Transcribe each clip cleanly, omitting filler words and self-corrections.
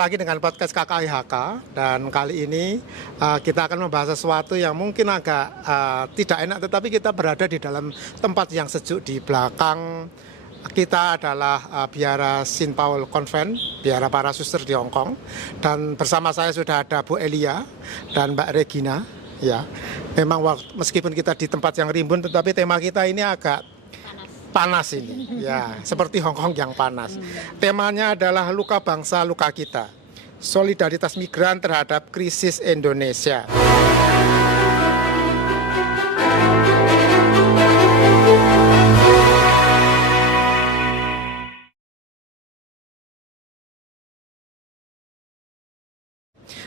lagi dengan podcast KKIHK, dan kali ini kita akan membahas sesuatu yang mungkin agak tidak enak, tetapi kita berada di dalam tempat yang sejuk. Di belakang kita adalah biara St. Paul Convent, biara para suster di Hong Kong, dan bersama saya sudah ada Bu Elia dan Mbak Regina. Ya, memang meskipun kita di tempat yang rimbun, tetapi tema kita ini agak panas ini, ya, seperti Hong Kong yang panas. Temanya adalah luka bangsa, luka kita. Solidaritas migran terhadap krisis Indonesia.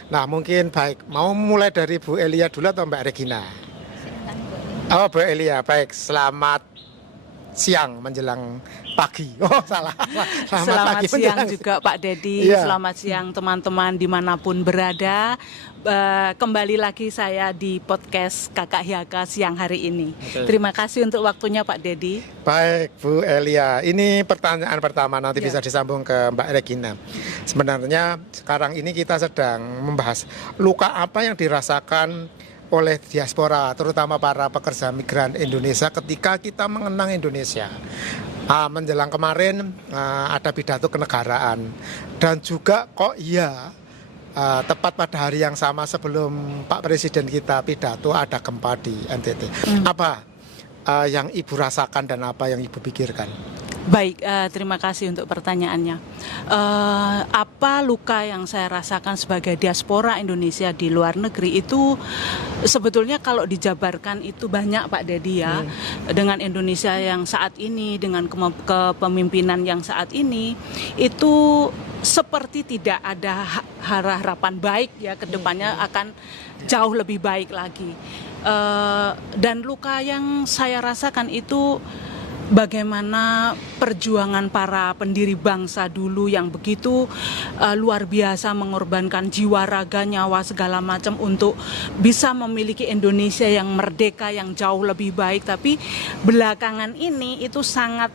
Nah, mungkin baik, mau mulai dari Bu Elia dulu atau Mbak Regina? Oh, Bu Elia, baik, selamat siang menjelang pagi. Oh, salah. Selamat pagi siang juga Pak Dedi. Iya. Selamat siang teman-teman dimanapun berada. Kembali lagi saya di podcast KKIHK siang hari ini. Oke. Terima kasih untuk waktunya Pak Dedi. Baik, Bu Elia. Ini pertanyaan pertama, nanti Ya. bisa disambung ke Mbak Regina. Sebenarnya sekarang ini kita sedang membahas luka apa yang dirasakan oleh diaspora, terutama para pekerja migran Indonesia ketika kita mengenang Indonesia. Menjelang kemarin ada pidato kenegaraan, dan juga kok iya tepat pada hari yang sama sebelum Pak Presiden kita pidato ada gempa di NTT. Apa yang Ibu rasakan dan apa yang Ibu pikirkan? Baik, terima kasih untuk pertanyaannya. Apa luka yang saya rasakan sebagai diaspora Indonesia di luar negeri itu sebetulnya kalau dijabarkan itu banyak Pak Dedi ya. Dengan Indonesia yang saat ini, dengan kepemimpinan yang saat ini, itu seperti tidak ada harapan baik ya, ke depannya akan jauh lebih baik lagi. Dan luka yang saya rasakan itu bagaimana perjuangan para pendiri bangsa dulu yang begitu luar biasa, mengorbankan jiwa, raga, nyawa, segala macam untuk bisa memiliki Indonesia yang merdeka, yang jauh lebih baik. Tapi belakangan ini itu sangat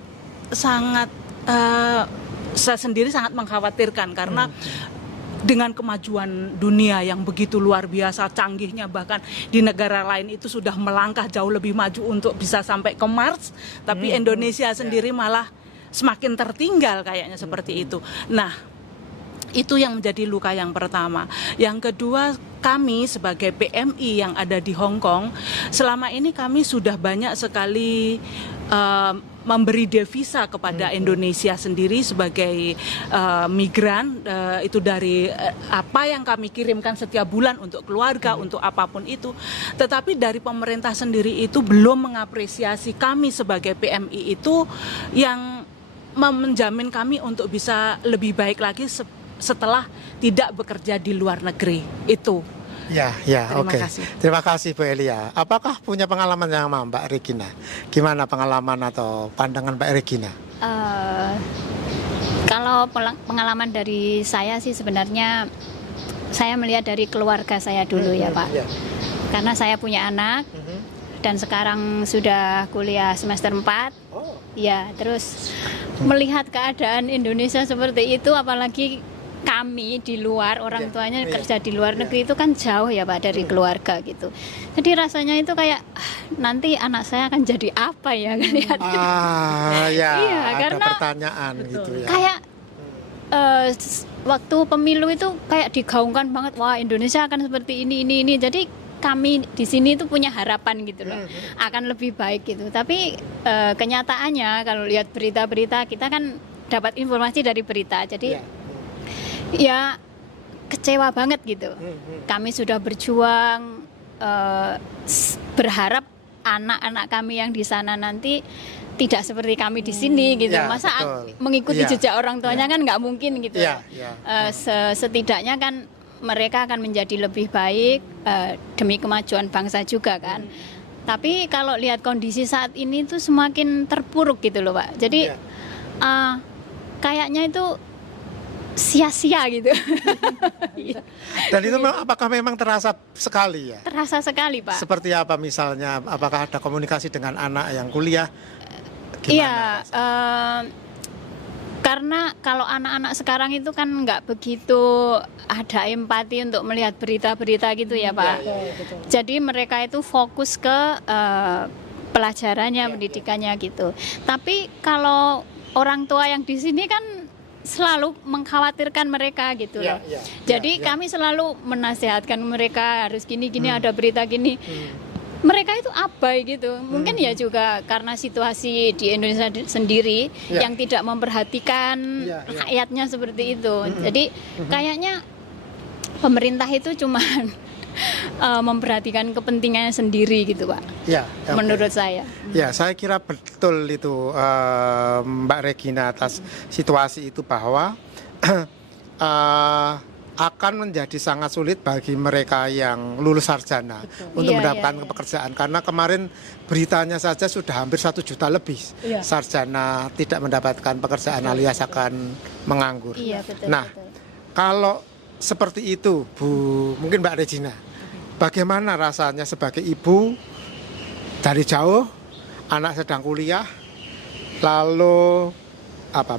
saya sendiri sangat mengkhawatirkan karena dengan kemajuan dunia yang begitu luar biasa, canggihnya, bahkan di negara lain itu sudah melangkah jauh lebih maju untuk bisa sampai ke Mars, tapi Indonesia sendiri malah semakin tertinggal kayaknya seperti itu. Nah, itu yang menjadi luka yang pertama. Yang kedua, kami sebagai PMI yang ada di Hong Kong, selama ini kami sudah banyak sekali memberi devisa kepada Indonesia sendiri sebagai migran, itu dari apa yang kami kirimkan setiap bulan untuk keluarga, untuk apapun itu. Tetapi dari pemerintah sendiri itu belum mengapresiasi kami sebagai PMI itu yang menjamin kami untuk bisa lebih baik lagi setelah tidak bekerja di luar negeri itu. Ya, Terima oke. kasih. Terima kasih Bu Elia. Apakah punya pengalaman yang sama Mbak Regina? Gimana pengalaman atau pandangan Mbak Regina? Kalau pengalaman dari saya sih sebenarnya saya melihat dari keluarga saya dulu ya Pak. Iya. Karena saya punya anak dan sekarang sudah kuliah semester 4. Oh. Ya, terus melihat keadaan Indonesia seperti itu, apalagi kami di luar, orang tuanya kerja di luar negeri, itu kan jauh ya Pak dari keluarga gitu. Jadi rasanya itu kayak nanti anak saya akan jadi apa ya kan ya. Ya, Iya, ada karena pertanyaan gitu ya. Kayak waktu pemilu itu kayak digaungkan banget, wah Indonesia akan seperti ini. Jadi kami di sini itu punya harapan gitu loh, akan lebih baik gitu. Tapi kenyataannya kalau lihat berita-berita, kita kan dapat informasi dari berita. Jadi ya kecewa banget gitu. Kami sudah berjuang, berharap anak-anak kami yang di sana nanti tidak seperti kami di sini gitu. Ya, Masa betul. mengikuti Ya. jejak orang tuanya kan nggak mungkin gitu. Ya. Setidaknya kan mereka akan menjadi lebih baik demi kemajuan bangsa juga kan. Tapi kalau lihat kondisi saat ini tuh semakin terpuruk gitu loh Pak. Jadi kayaknya itu sia-sia gitu. Dan itu apakah memang terasa sekali ya? Terasa sekali Pak. Seperti apa misalnya? Apakah ada komunikasi dengan anak yang kuliah? Iya, Gimana? Karena kalau anak-anak sekarang itu kan nggak begitu ada empati untuk melihat berita-berita gitu ya Pak. Jadi mereka itu fokus ke pelajarannya, pendidikannya gitu. Tapi kalau orang tua yang di sini kan selalu mengkhawatirkan mereka gitu loh. Jadi kami selalu menasehatkan mereka harus gini-gini, ada berita gini. Mereka itu abai gitu. Mungkin ya juga karena situasi di Indonesia sendiri yang tidak memperhatikan rakyatnya seperti itu. Jadi kayaknya pemerintah itu cuman memperhatikan kepentingannya sendiri gitu Pak. Menurut saya. Ya, saya kira betul itu Mbak Regina atas situasi itu bahwa akan menjadi sangat sulit bagi mereka yang lulus sarjana untuk mendapatkan pekerjaan, karena kemarin beritanya saja sudah hampir 1 juta lebih sarjana tidak mendapatkan pekerjaan alias akan menganggur. Nah, kalau seperti itu Bu, mungkin Mbak Regina, bagaimana rasanya sebagai ibu dari jauh, anak sedang kuliah, lalu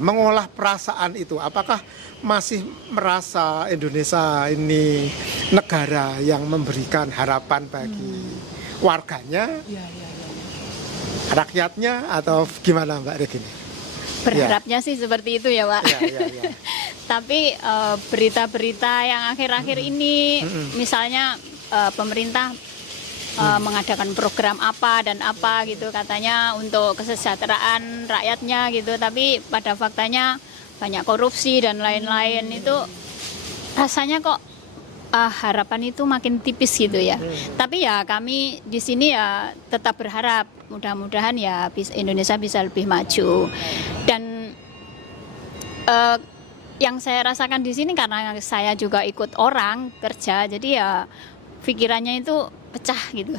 mengolah perasaan itu? Apakah masih merasa Indonesia ini negara yang memberikan harapan bagi warganya, rakyatnya, atau gimana Mbak Regina? Berharapnya sih seperti itu ya Pak. Tapi berita-berita yang akhir-akhir ini, misalnya pemerintah mengadakan program apa dan apa gitu katanya untuk kesejahteraan rakyatnya gitu, tapi pada faktanya banyak korupsi dan lain-lain. Itu rasanya kok harapan itu makin tipis gitu ya. Tapi ya kami di sini ya tetap berharap mudah-mudahan ya Indonesia bisa lebih maju. Dan yang saya rasakan di sini karena saya juga ikut orang kerja, jadi ya pikirannya itu pecah gitu.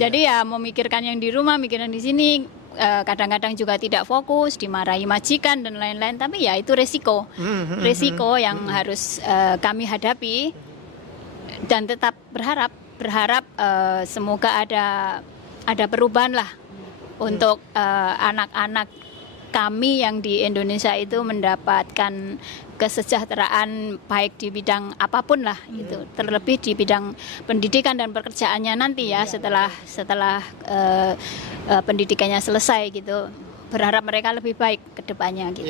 Jadi ya memikirkan yang di rumah, mikirkan di sini, kadang-kadang juga tidak fokus, dimarahi majikan dan lain-lain. Tapi ya itu resiko yang harus kami hadapi, dan tetap berharap semoga ada perubahan lah untuk anak-anak kami yang di Indonesia itu mendapatkan kesejahteraan baik di bidang apapun lah gitu, terlebih di bidang pendidikan dan pekerjaannya nanti ya setelah pendidikannya selesai gitu. Berharap mereka lebih baik ke depannya gitu.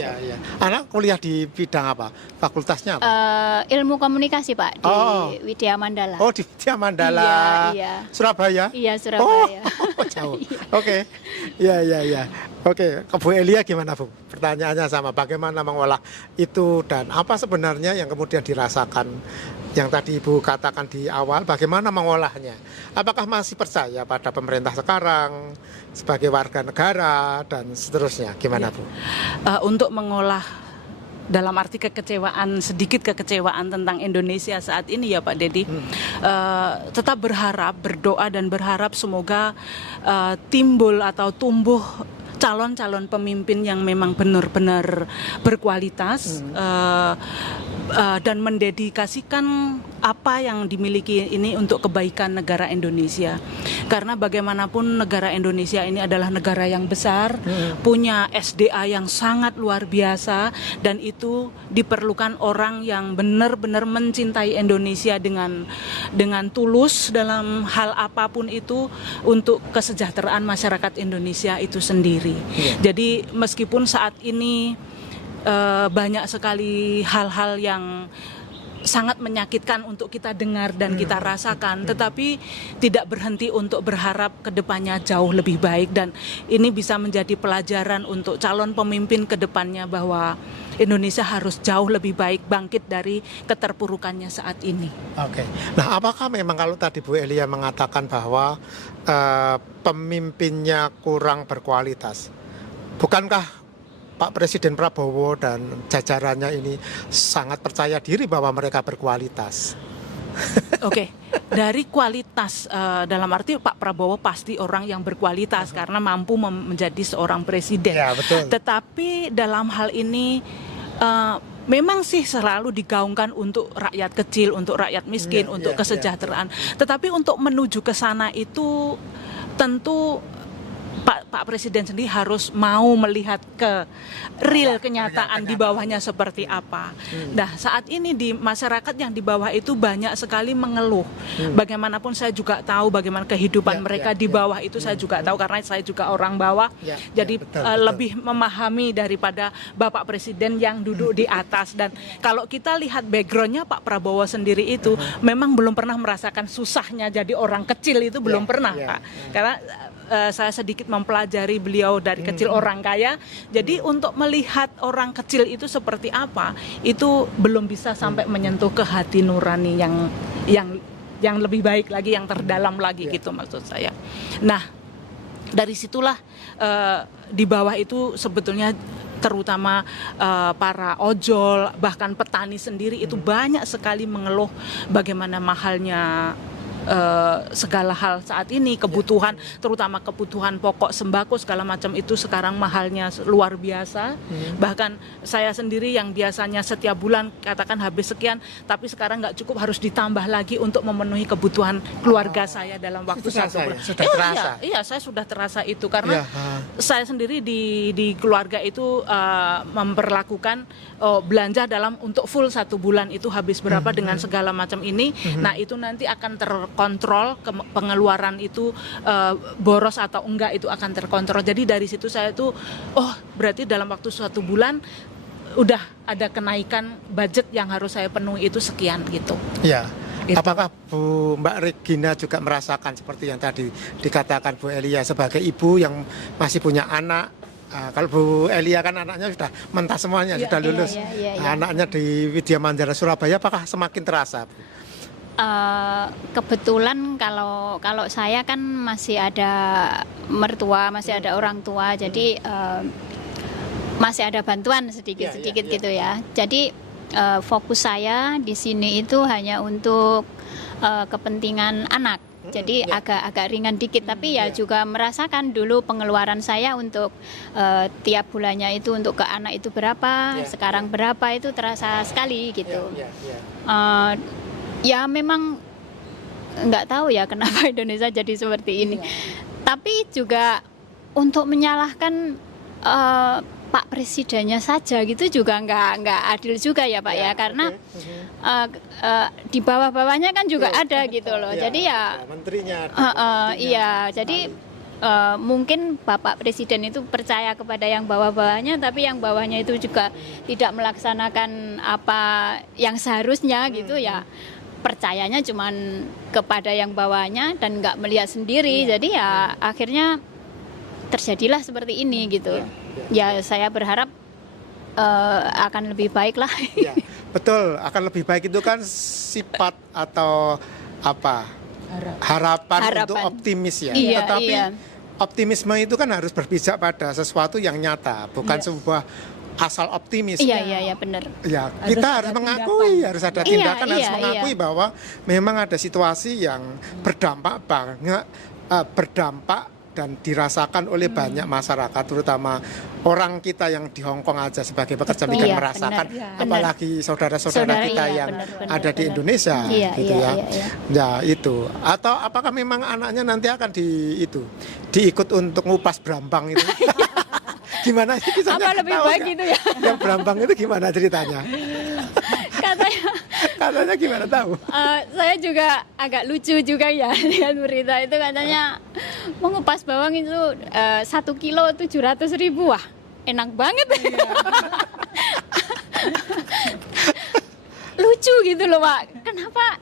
Anak kuliah di bidang apa? Fakultasnya apa? Ilmu komunikasi Pak di Widya Mandala. Oh, di Widya Mandala. Iya. Surabaya? Iya, Surabaya. Jauh. Oke. Iya. Oke, ke Bu Elia gimana Bu? Pertanyaannya sama, bagaimana mengolah itu dan apa sebenarnya yang kemudian dirasakan yang tadi Ibu katakan di awal, bagaimana mengolahnya? Apakah masih percaya pada pemerintah sekarang sebagai warga negara dan seterusnya? Gimana Bu? Untuk mengolah dalam arti kekecewaan, sedikit kekecewaan tentang Indonesia saat ini ya Pak Dedi, tetap berharap, berdoa dan berharap semoga timbul atau tumbuh calon-calon pemimpin yang memang benar-benar berkualitas dan mendedikasikan apa yang dimiliki ini untuk kebaikan negara Indonesia. Karena bagaimanapun negara Indonesia ini adalah negara yang besar, punya SDA yang sangat luar biasa, dan itu diperlukan orang yang benar-benar mencintai Indonesia dengan tulus dalam hal apapun itu untuk kesejahteraan masyarakat Indonesia itu sendiri. Jadi meskipun saat ini banyak sekali hal-hal yang sangat menyakitkan untuk kita dengar dan kita rasakan, tetapi tidak berhenti untuk berharap ke depannya jauh lebih baik, dan ini bisa menjadi pelajaran untuk calon pemimpin ke depannya bahwa Indonesia harus jauh lebih baik, bangkit dari keterpurukannya saat ini. Oke. Nah, apakah memang kalau tadi Bu Elia mengatakan bahwa pemimpinnya kurang berkualitas, bukankah Pak Presiden Prabowo dan jajarannya ini sangat percaya diri bahwa mereka berkualitas? Oke, dari kualitas dalam arti Pak Prabowo pasti orang yang berkualitas karena mampu menjadi seorang presiden. Ya, betul. Tetapi dalam hal ini memang sih selalu digaungkan untuk rakyat kecil, untuk rakyat miskin, untuk kesejahteraan. Tetapi untuk menuju ke sana itu tentu Pak Presiden sendiri harus mau melihat ke real kenyataan di bawahnya seperti apa. Nah, saat ini di masyarakat yang di bawah itu banyak sekali mengeluh. Bagaimanapun saya juga tahu bagaimana kehidupan mereka di bawah itu, saya juga tahu karena saya juga orang bawah. Jadi betul. lebih memahami daripada Bapak Presiden yang duduk di atas. Dan kalau kita lihat backgroundnya Pak Prabowo sendiri itu memang belum pernah merasakan susahnya jadi orang kecil, itu belum pernah, Pak. Karena saya sedikit mempelajari beliau dari kecil orang kaya. Jadi untuk melihat orang kecil itu seperti apa, itu belum bisa sampai menyentuh ke hati nurani yang lebih baik lagi, yang terdalam lagi gitu maksud saya. Nah, dari situlah di bawah itu sebetulnya terutama para ojol, bahkan petani sendiri itu banyak sekali mengeluh bagaimana mahalnya segala hal saat ini, kebutuhan terutama kebutuhan pokok sembako segala macam itu sekarang mahalnya luar biasa. Bahkan saya sendiri yang biasanya setiap bulan katakan habis sekian, tapi sekarang nggak cukup, harus ditambah lagi untuk memenuhi kebutuhan keluarga saya dalam waktu satu bulan. Sudah terasa. Iya, saya sudah terasa itu karena saya sendiri di keluarga itu memperlakukan belanja dalam untuk full 1 bulan itu habis berapa dengan segala macam ini. Nah, itu nanti akan terkontrol pengeluaran itu boros atau enggak, itu akan terkontrol. Jadi dari situ saya tuh berarti dalam waktu 1 bulan udah ada kenaikan budget yang harus saya penuhi itu sekian gitu. Ya. Apakah Mbak Regina juga merasakan seperti yang tadi dikatakan Bu Elia sebagai ibu yang masih punya anak? Kalau Bu Elia kan anaknya sudah mentas semuanya, sudah lulus. Anaknya di Widya Mandara Surabaya, apakah semakin terasa, Bu? Kebetulan kalau saya kan masih ada mertua, masih ada orang tua, jadi masih ada bantuan sedikit-sedikit gitu ya. Jadi fokus saya di sini itu hanya untuk kepentingan anak. Jadi agak ringan dikit, tapi ya juga merasakan dulu pengeluaran saya untuk tiap bulannya itu untuk ke anak itu berapa, sekarang berapa, itu terasa sekali gitu. Ya memang nggak tahu ya kenapa Indonesia jadi seperti ini. Tapi juga untuk menyalahkan Pak Presidennya saja gitu juga nggak adil juga ya Pak ya, karena di bawah-bawahnya kan juga ada gitu loh. Jadi ya menterinya. Jadi mungkin Bapak Presiden itu percaya kepada yang bawah-bawahnya, tapi yang bawahnya itu juga tidak melaksanakan apa yang seharusnya gitu ya. Percayanya cuman kepada yang bawahnya dan nggak melihat sendiri. Jadi ya akhirnya terjadilah seperti ini gitu. Ya saya berharap akan lebih baik lah. Ya, betul, akan lebih baik itu kan sifat atau apa? Harapan untuk optimis ya. Tetapi optimisme itu kan harus berpijak pada sesuatu yang nyata, bukan sebuah asal optimis. Iya benar. Ya, kita harus mengakui, harus ada tindakan, harus mengakui bahwa memang ada situasi yang berdampak banget, dan dirasakan oleh banyak masyarakat, terutama orang kita yang di Hong Kong aja sebagai pekerja migran merasakan, apalagi saudara-saudara kita yang ada di Indonesia, gitu ya. Ya itu. Atau apakah memang anaknya nanti akan diikut untuk ngupas brambang itu? Gimana sih kisahnya? Apa lebih baik gitu ya? Yang brambang itu gimana ceritanya? Katanya gimana tahu? Saya juga agak lucu juga ya dengan berita itu, katanya mengupas bawang itu 1 kilo 700.000. Wah, enak banget. Lucu gitu loh Pak. Kenapa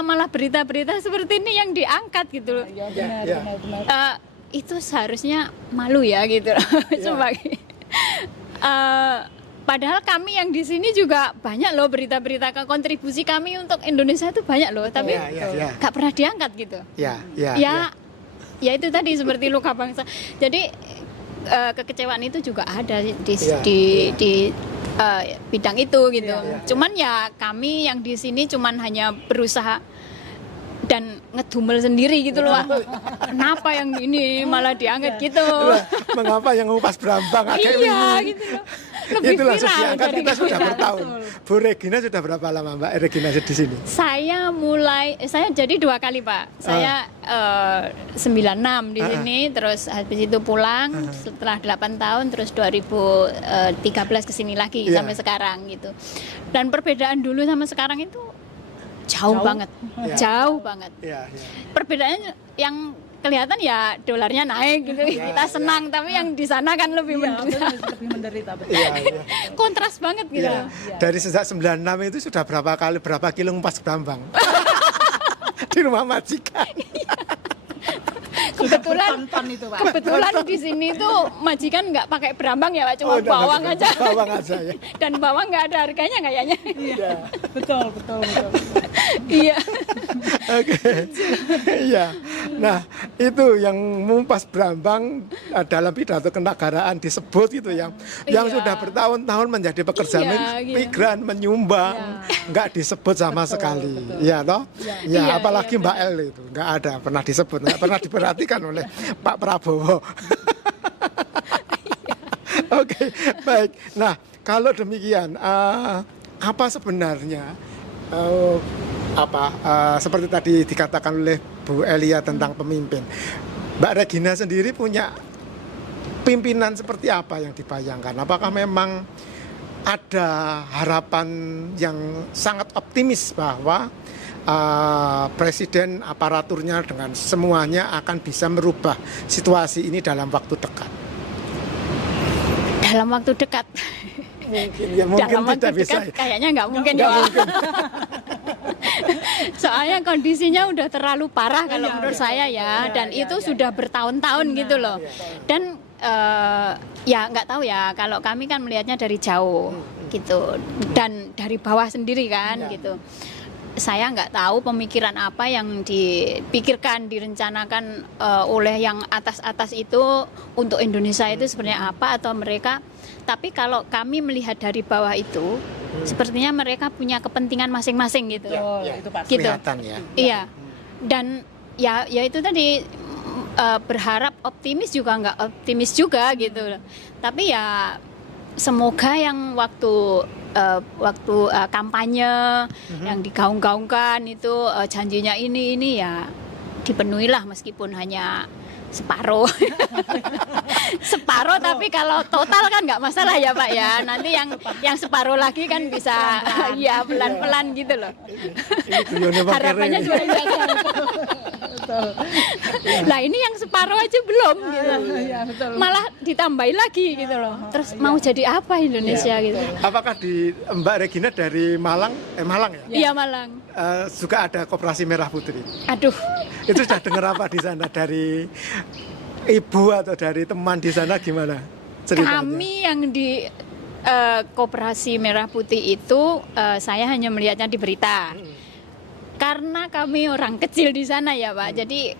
malah berita-berita seperti ini yang diangkat gitu loh? Benar. Itu seharusnya malu ya gitu loh. Padahal kami yang di sini juga banyak loh berita-berita, kontribusi kami untuk Indonesia itu banyak loh, tapi nggak pernah diangkat gitu. Ya itu tadi seperti luka bangsa. Jadi kekecewaan itu juga ada di bidang itu gitu. Cuman ya kami yang di sini cuman hanya berusaha dan ngedumel sendiri gitu loh. Kenapa yang ini malah diangkat gitu? Mengapa yang ngupas brambang agak gitu loh. lebih Itu langsung viral diangkat, dari kita sudah kita. bertahun. Bu Regina sudah berapa lama Mbak Regina di sini? Saya jadi 2 kali Pak. Saya 96 di sini, terus habis itu pulang setelah 8 tahun, terus 2013 ke sini lagi Iya. sampai sekarang gitu. Dan perbedaan dulu sama sekarang itu jauh banget, Iya. jauh banget. Iya, iya. Perbedaannya yang kelihatan ya dolarnya naik gitu, kita senang, tapi yang di sana kan lebih menderita. Lebih menderita, betul. Iya, iya. Kontras banget gitu. Iya. Dari sejak 96 itu sudah berapa kilo ngumpas Brambang? Di rumah majikan. Kebetulan di sini tuh majikan nggak pakai berambang ya Pak, cuma Oh, bawang aja. Bawang aja ya. Dan bawang nggak ada harganya kayaknya. Iya. Betul. Iya. Oke. Iya. Nah, itu yang ngumpas Brambang dalam pidato kenegaraan disebut gitu yang Iya. sudah bertahun-tahun menjadi pekerja Iya, iya. migran menyumbang, nggak disebut sama sekali. Iya toh? Ya, Iya, apalagi iya, Mbak El itu nggak ada pernah disebut, nggak pernah diperhatikan oleh Pak Prabowo. Oke, baik. Nah, kalau demikian, apa sebenarnya seperti tadi dikatakan oleh Bu Elia tentang pemimpin, Mbak Regina sendiri punya pimpinan seperti apa yang dibayangkan? Apakah memang ada harapan yang sangat optimis bahwa presiden aparaturnya dengan semuanya akan bisa merubah situasi ini dalam waktu dekat? Dalam waktu dekat. Mungkin Dalam waktu tidak bisa. dekat kayaknya nggak mungkin Nggak ya. mungkin. Soalnya kondisinya udah terlalu parah kalau menurut saya ya, dan itu sudah bertahun-tahun gitu loh. Dan ya nggak tahu ya, kalau kami kan melihatnya dari jauh gitu, dan dari bawah sendiri kan gitu. Saya nggak tahu pemikiran apa yang dipikirkan, direncanakan oleh yang atas-atas itu untuk Indonesia itu sebenarnya apa, atau mereka. Tapi kalau kami melihat dari bawah itu, sepertinya mereka punya kepentingan masing-masing gitu. Itu pasti. Gitu. Kelihatan ya. Iya. Dan ya itu tadi, berharap optimis juga nggak optimis juga gitu. Tapi ya semoga yang waktu kampanye yang digaung-gaungkan itu janjinya ini ya dipenuhilah, meskipun hanya separuh. Separuh, tapi kalau total kan nggak masalah ya Pak ya. Nanti yang separuh lagi kan bisa ya pelan-pelan gitu loh. Ini guyonnya Bang Harapannya Kere. cuma itu. Nah ini yang separuh aja belum gitu. Malah ditambahin lagi gitu loh. Terus mau jadi apa Indonesia gitu. Apakah di Mbak Regina dari Malang ya? Iya Malang. Juga ada Koperasi Merah Putih. Aduh. Itu sudah dengar apa di sana dari ibu atau dari teman di sana, gimana ceritanya? Kami yang di Koperasi Merah Putih itu saya hanya melihatnya di berita. Karena kami orang kecil di sana ya Pak. Jadi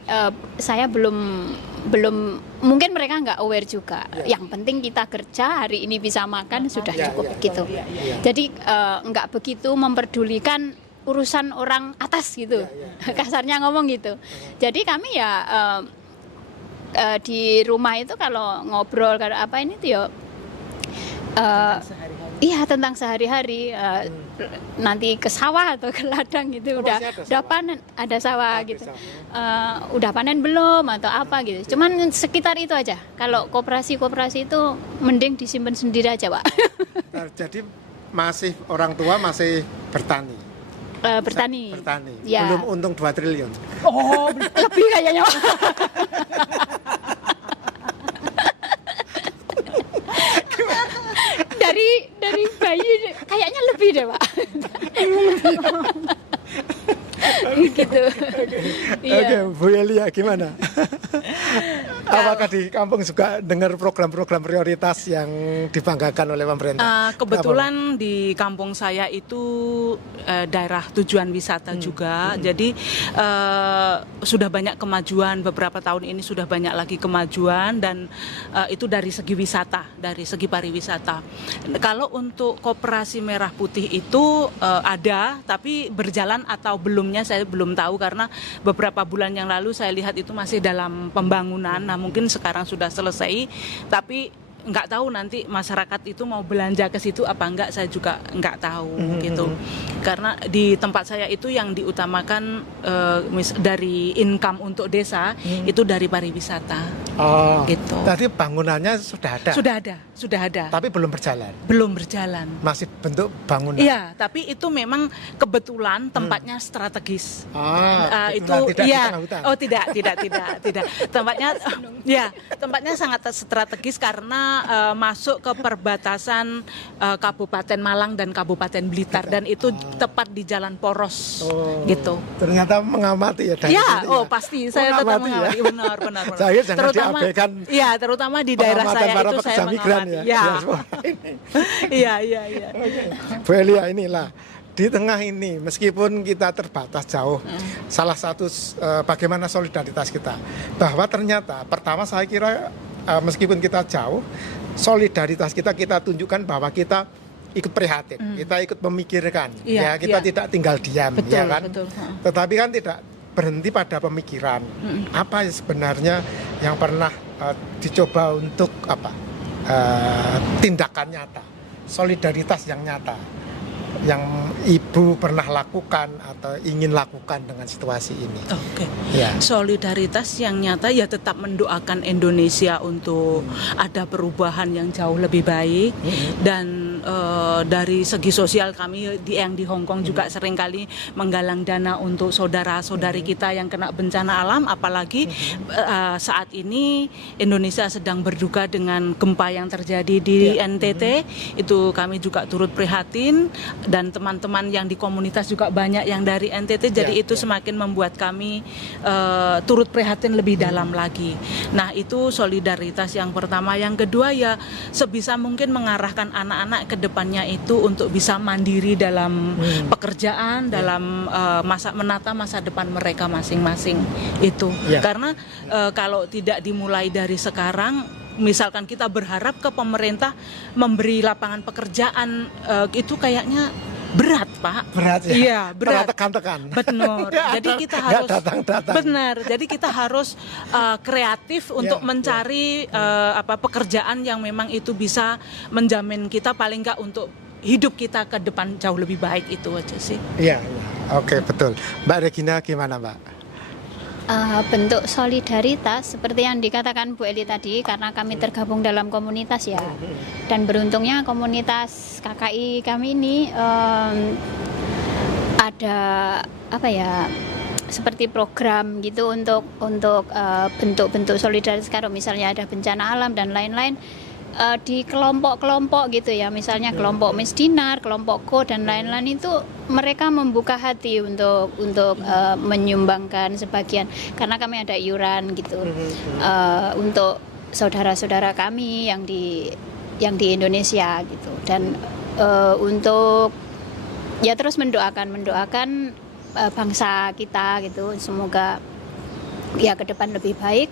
saya belum mungkin mereka nggak aware juga. Yang penting kita kerja hari ini bisa makan sudah cukup gitu. Jadi nggak begitu memperdulikan urusan orang atas gitu. Kasarnya ngomong gitu. Jadi kami ya di rumah itu kalau ngobrol apa ini tuh ya iya tentang sehari-hari, nanti ke sawah atau ke ladang gitu, udah panen, ada sawah gitu, udah panen belum atau apa gitu. Cuman sekitar itu aja. Kalau koperasi itu mending disimpan sendiri aja Pak. Jadi masih orang tua masih bertani. Bertani. Ya. Belum untung 2 triliun. Oh, Lebih kayaknya Pak. dari bayi kayaknya lebih deh Pak. Gitu. Oke, Bu Elia gimana? Apakah di kampung juga dengar program-program prioritas yang dibanggakan oleh pemerintah? Kebetulan di kampung saya itu daerah tujuan wisata juga, jadi sudah banyak kemajuan, beberapa tahun ini sudah banyak lagi kemajuan, dan itu dari segi wisata, dari segi pariwisata. Kalau untuk Koperasi Merah Putih itu ada, tapi berjalan atau belumnya saya belum tahu, karena beberapa bulan yang lalu saya lihat itu masih dalam pembangunan. Nah mungkin sekarang sudah selesai, tapi nggak tahu nanti masyarakat itu mau belanja ke situ apa enggak, saya juga nggak tahu gitu. Karena di tempat saya itu yang diutamakan dari income untuk desa itu dari pariwisata. Oh, gitu. Tadi bangunannya sudah ada. Sudah ada. Tapi belum berjalan. Belum berjalan. Masih bentuk bangunan. Iya, tapi itu memang kebetulan tempatnya strategis. Itu tidak di tengah hutan. Oh tidak. Tempatnya sangat strategis karena masuk ke perbatasan Kabupaten Malang dan Kabupaten Blitar dan itu tepat di jalan poros gitu. Ternyata mengamati ya dari Ya, sini pasti saya tetap mengamati. Benar. Saya jangan diabaikan. Iya, terutama di daerah saya para itu saya migran mengamati. Iya. Bu Elia, inilah di tengah ini meskipun kita terbatas jauh, salah satu bagaimana solidaritas kita, bahwa ternyata pertama saya kira meskipun kita jauh, solidaritas kita tunjukkan bahwa kita ikut prihatin, kita ikut memikirkan, kita tidak tinggal diam, betul, ya kan? Betul. Tetapi kan tidak berhenti pada pemikiran. Apa sebenarnya yang pernah dicoba untuk tindakan nyata, solidaritas yang nyata, yang Ibu pernah lakukan atau ingin lakukan dengan situasi ini? Oke. Ya. Solidaritas yang nyata ya tetap mendoakan Indonesia untuk ada perubahan yang jauh lebih baik dan dari segi sosial kami yang di Hong Kong juga seringkali menggalang dana untuk saudara-saudari kita yang kena bencana alam, apalagi saat ini Indonesia sedang berduka dengan gempa yang terjadi di NTT. Itu kami juga turut prihatin dan teman-teman yang di komunitas juga banyak yang dari NTT, jadi itu semakin membuat kami turut prihatin lebih dalam lagi. Nah, itu solidaritas yang pertama. Yang kedua ya sebisa mungkin mengarahkan anak-anak ke depannya itu untuk bisa mandiri dalam pekerjaan, dalam menata masa depan mereka masing-masing itu. Karena kalau tidak dimulai dari sekarang, misalkan kita berharap ke pemerintah memberi lapangan pekerjaan, itu kayaknya berat, Pak. Berat ya. Iya, berat. Tekan-tekan. Benar. Jadi kita harus datang-datang. Benar. Jadi kita harus kreatif untuk mencari pekerjaan yang memang itu bisa menjamin kita paling enggak untuk hidup kita ke depan jauh lebih baik, itu aja sih. Iya. Oke, betul. Mbak Regina gimana, Mbak? Bentuk solidaritas seperti yang dikatakan Bu Eli tadi, karena kami tergabung dalam komunitas ya, dan beruntungnya komunitas KKI kami ini ada seperti program gitu untuk bentuk-bentuk solidaritas. Kalau misalnya ada bencana alam dan lain-lain, di kelompok-kelompok gitu ya, misalnya kelompok Misdinar, kelompok Ko dan lain-lain, itu mereka membuka hati untuk menyumbangkan sebagian, karena kami ada iuran gitu untuk saudara-saudara kami yang di Indonesia gitu, dan untuk ya terus mendoakan bangsa kita gitu, semoga ya ke depan lebih baik.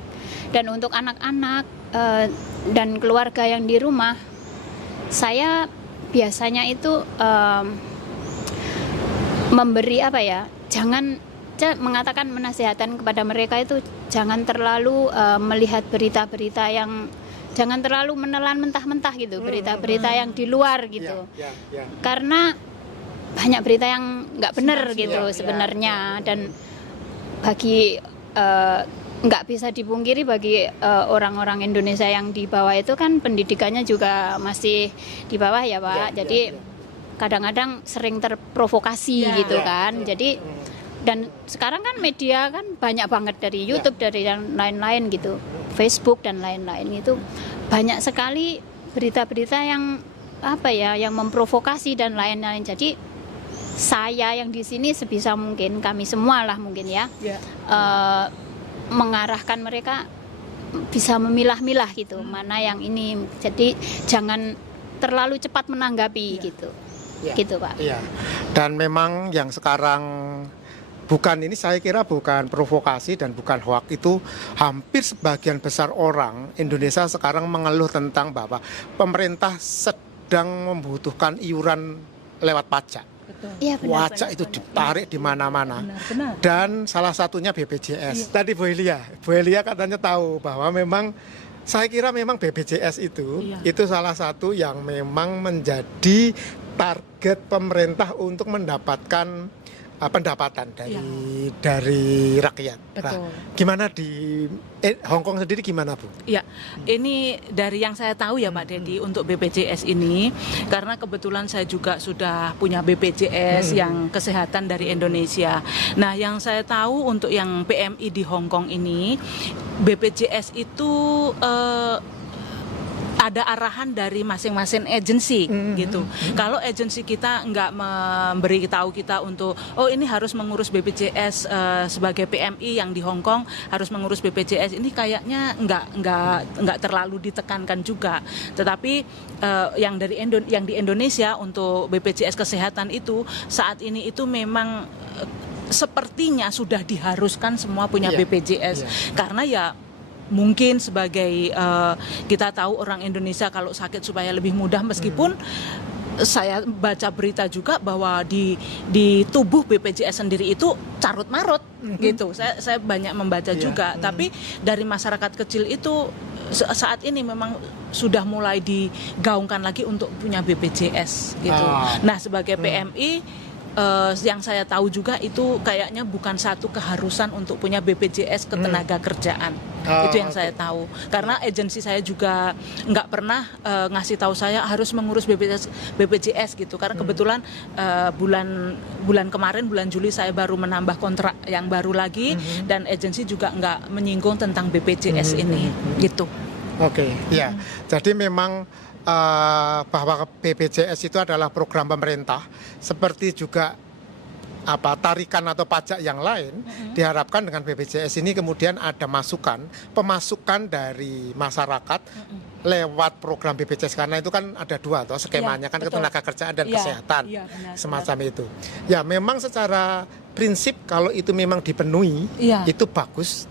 Dan untuk anak-anak dan keluarga yang di rumah, saya biasanya itu memberi jangan mengatakan menasihatkan kepada mereka itu jangan terlalu melihat berita-berita yang, jangan terlalu menelan mentah-mentah gitu, berita-berita yang di luar gitu, karena banyak berita yang nggak benar gitu sebenarnya, dan bagi nggak bisa dipungkiri bagi orang-orang Indonesia yang di bawah itu kan pendidikannya juga masih di bawah ya Pak. Jadi kadang-kadang sering terprovokasi gitu kan. Jadi dan sekarang kan media kan banyak banget, dari YouTube, dari yang lain-lain gitu, Facebook dan lain-lain, itu banyak sekali berita-berita yang yang memprovokasi dan lain-lain. Jadi saya yang di sini sebisa mungkin, kami semua lah mungkin ya, mengarahkan mereka bisa memilah-milah gitu, mana yang ini. Jadi jangan terlalu cepat menanggapi gitu. Gitu Pak. Iya. Dan memang yang sekarang ini saya kira bukan provokasi dan bukan hoax, itu hampir sebagian besar orang Indonesia sekarang mengeluh tentang bahwa pemerintah sedang membutuhkan iuran lewat pajak. Ya, Wajah itu ditarik di mana-mana. Dan salah satunya BPJS. Tadi Bu Elia katanya tahu bahwa memang Saya kira memang BPJS Iya. itu salah satu yang memang menjadi target pemerintah untuk mendapatkan pendapatan dari rakyat. Betul. Nah, gimana di Hong Kong sendiri gimana, Bu? Ya, ini dari yang saya tahu ya Pak Dedi untuk BPJS ini, karena kebetulan saya juga sudah punya BPJS yang kesehatan dari Indonesia. Nah, yang saya tahu untuk yang PMI di Hong Kong ini, BPJS itu ada arahan dari masing-masing agensi gitu. Kalau agensi kita nggak memberi tahu kita untuk ini harus mengurus BPJS sebagai PMI yang di Hong Kong harus mengurus BPJS, ini kayaknya nggak terlalu ditekankan juga. Tetapi yang di Indonesia untuk BPJS kesehatan itu saat ini itu memang sepertinya sudah diharuskan semua punya BPJS karena ya mungkin sebagai kita tahu orang Indonesia kalau sakit supaya lebih mudah, meskipun saya baca berita juga bahwa di tubuh BPJS sendiri itu carut marut gitu. Saya banyak membaca juga, tapi dari masyarakat kecil itu saat ini memang sudah mulai digaungkan lagi untuk punya BPJS gitu. Nah, sebagai PMI yang saya tahu juga itu kayaknya bukan satu keharusan untuk punya BPJS ketenaga kerjaan. Itu yang saya tahu. Karena agensi saya juga nggak pernah ngasih tahu saya harus mengurus BPJS gitu. Karena kebetulan bulan kemarin, bulan Juli saya baru menambah kontrak yang baru lagi dan agensi juga nggak menyinggung tentang BPJS ini gitu. Oke, ya. Jadi memang bahwa BPJS itu adalah program pemerintah, seperti juga tarikan atau pajak yang lain. Diharapkan dengan BPJS ini kemudian ada pemasukan dari masyarakat lewat program BPJS, karena itu kan ada dua toh skemanya, kan ketenaga kerjaan dan kesehatan, semacam itu. Ya, memang secara prinsip kalau itu memang dipenuhi itu bagus.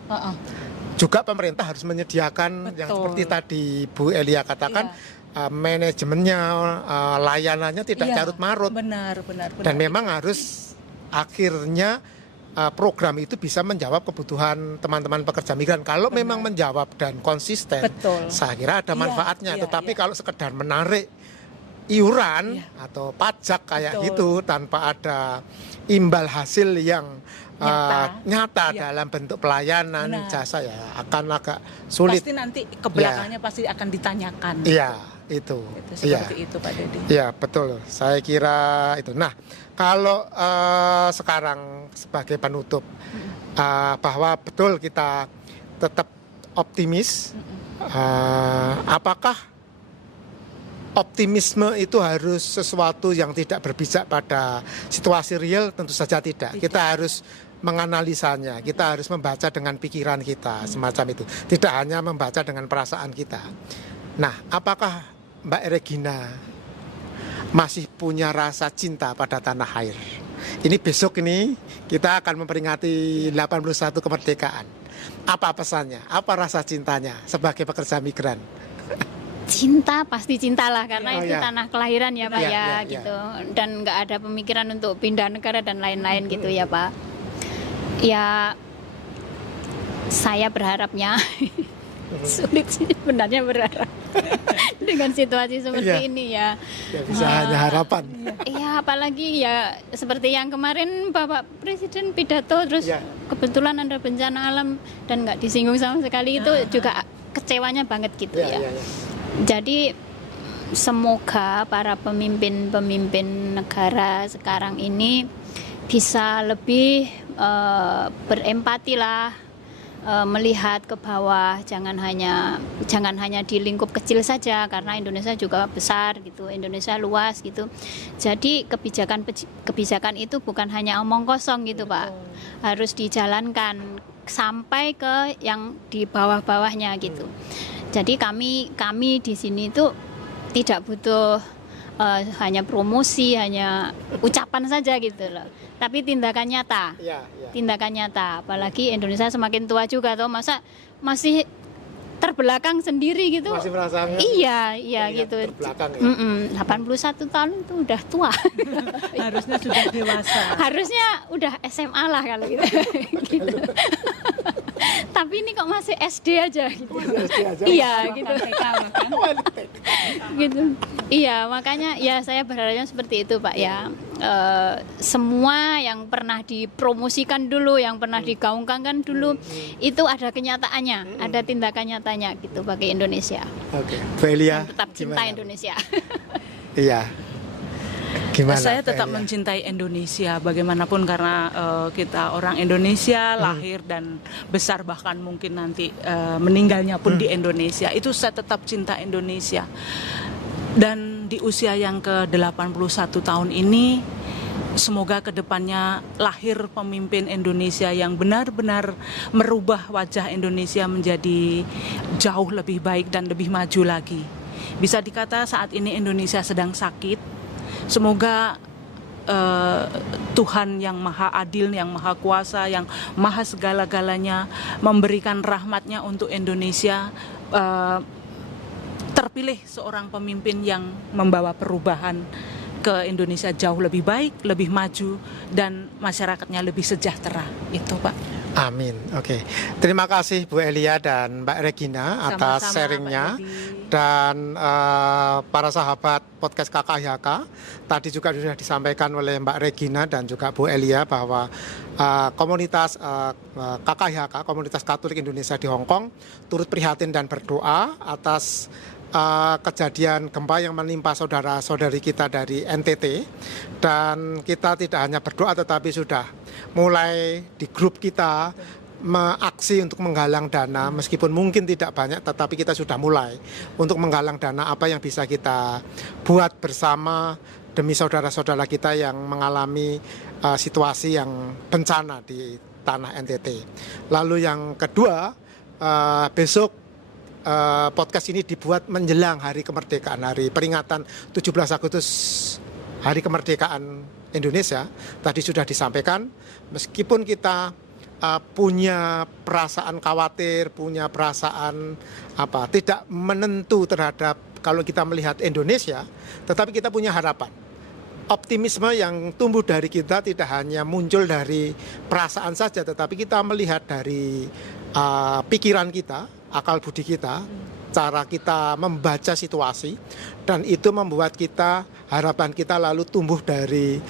Juga pemerintah harus menyediakan yang seperti tadi Bu Elia katakan, manajemennya, layanannya tidak carut marut. Benar. Dan memang harus akhirnya program itu bisa menjawab kebutuhan teman-teman pekerja migran. Kalau memang menjawab dan konsisten, saya kira ada manfaatnya. Tetapi kalau sekedar menarik iuran atau pajak kayak gitu tanpa ada imbal hasil yang nyata dalam bentuk pelayanan jasa, ya akan agak sulit. Pasti nanti ke belakangnya pasti akan ditanyakan. Iya, itu. Seperti itu Pak Dedi. Iya, betul. Saya kira itu. Nah, kalau sekarang sebagai penutup, bahwa betul kita tetap optimis. Apakah optimisme itu harus sesuatu yang tidak berpijak pada situasi real? Tentu saja tidak. Kita harus menganalisanya, kita harus membaca dengan pikiran kita, semacam itu. Tidak hanya membaca dengan perasaan kita. Nah, apakah Mbak Regina masih punya rasa cinta pada tanah air? Ini besok ini kita akan memperingati 81 kemerdekaan. Apa pesannya? Apa rasa cintanya sebagai pekerja migran? Cinta, pasti cintalah karena itu tanah kelahiran ya Pak gitu. Dan nggak ada pemikiran untuk pindah negara dan lain-lain gitu ya Pak. Ya, saya berharapnya sulit sih sebenarnya berharap dengan situasi seperti ini ya. Bisa hanya harapan. Iya, apalagi ya seperti yang kemarin Bapak Presiden pidato terus kebetulan ada bencana alam dan nggak disinggung sama sekali, itu juga kecewanya banget gitu ya. Jadi semoga para pemimpin negara sekarang ini bisa lebih berempati lah, melihat ke bawah, jangan hanya di lingkup kecil saja karena Indonesia juga besar gitu, Indonesia luas gitu. Jadi kebijakan itu bukan hanya omong kosong gitu Pak, harus dijalankan sampai ke yang di bawah-bawahnya gitu. Jadi kami di sini tuh tidak butuh hanya promosi, hanya ucapan saja gitu loh. Tapi tindakan nyata. Tindakan nyata. Apalagi Indonesia semakin tua juga toh, masa masih terbelakang sendiri gitu. Masih merasa iya gitu. Terbelakang ya. 81 tahun itu udah tua. Harusnya sudah dewasa. Harusnya udah SMA lah kalau gitu. Gitu. Tapi ini kok masih SD aja gitu. SD aja. Iya gitu. Gitu. Iya, makanya ya saya berharapnya seperti itu Pak ya. Semua yang pernah dipromosikan dulu, yang pernah digaungkan kan dulu, itu ada kenyataannya, ada tindakan nyatanya gitu bagi Indonesia. Oke, Bu Elia, Dan tetap cinta gimana? Indonesia. Iya. Gimana? Saya Bu tetap Elia? mencintai Indonesia bagaimanapun karena kita orang Indonesia lahir dan besar bahkan mungkin nanti meninggalnya pun di Indonesia. Itu saya tetap cinta Indonesia. Dan di usia yang ke-81 tahun ini semoga kedepannya lahir pemimpin Indonesia yang benar-benar merubah wajah Indonesia menjadi jauh lebih baik dan lebih maju lagi. Bisa dikata saat ini Indonesia sedang sakit. Semoga Tuhan yang maha adil, yang maha kuasa, yang maha segala-galanya memberikan rahmatnya untuk Indonesia, terpilih seorang pemimpin yang membawa perubahan ke Indonesia jauh lebih baik, lebih maju, dan masyarakatnya lebih sejahtera. Itu Pak. Amin. Oke. Terima kasih Bu Elia dan Mbak Regina atas Sama-sama, sharingnya. Pak Yudi. Dan para sahabat podcast KKHK, tadi juga sudah disampaikan oleh Mbak Regina dan juga Bu Elia bahwa komunitas KKHK, Komunitas Katolik Indonesia di Hong Kong, turut prihatin dan berdoa atas kejadian gempa yang menimpa saudara-saudari kita dari NTT. Dan kita tidak hanya berdoa tetapi sudah mulai di grup kita aksi untuk menggalang dana, meskipun mungkin tidak banyak tetapi kita sudah mulai untuk menggalang dana apa yang bisa kita buat bersama demi saudara-saudara kita yang mengalami situasi yang bencana di tanah NTT. Lalu yang kedua, besok podcast ini dibuat menjelang hari kemerdekaan, hari peringatan 17 Agustus, hari kemerdekaan Indonesia. Tadi sudah disampaikan, meskipun kita punya perasaan khawatir, punya perasaan tidak menentu terhadap kalau kita melihat Indonesia, tetapi kita punya harapan. Optimisme yang tumbuh dari kita tidak hanya muncul dari perasaan saja, tetapi kita melihat dari pikiran kita, akal budi kita, cara kita membaca situasi, dan itu membuat kita, harapan kita lalu tumbuh dari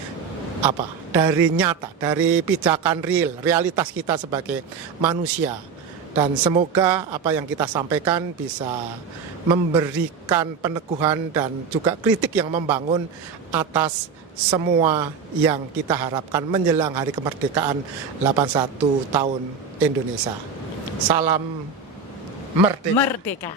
dari nyata, dari pijakan realitas kita sebagai manusia. Dan semoga apa yang kita sampaikan bisa memberikan peneguhan dan juga kritik yang membangun atas semua yang kita harapkan menjelang hari kemerdekaan 81 tahun Indonesia. Salam merdeka. Merdeka.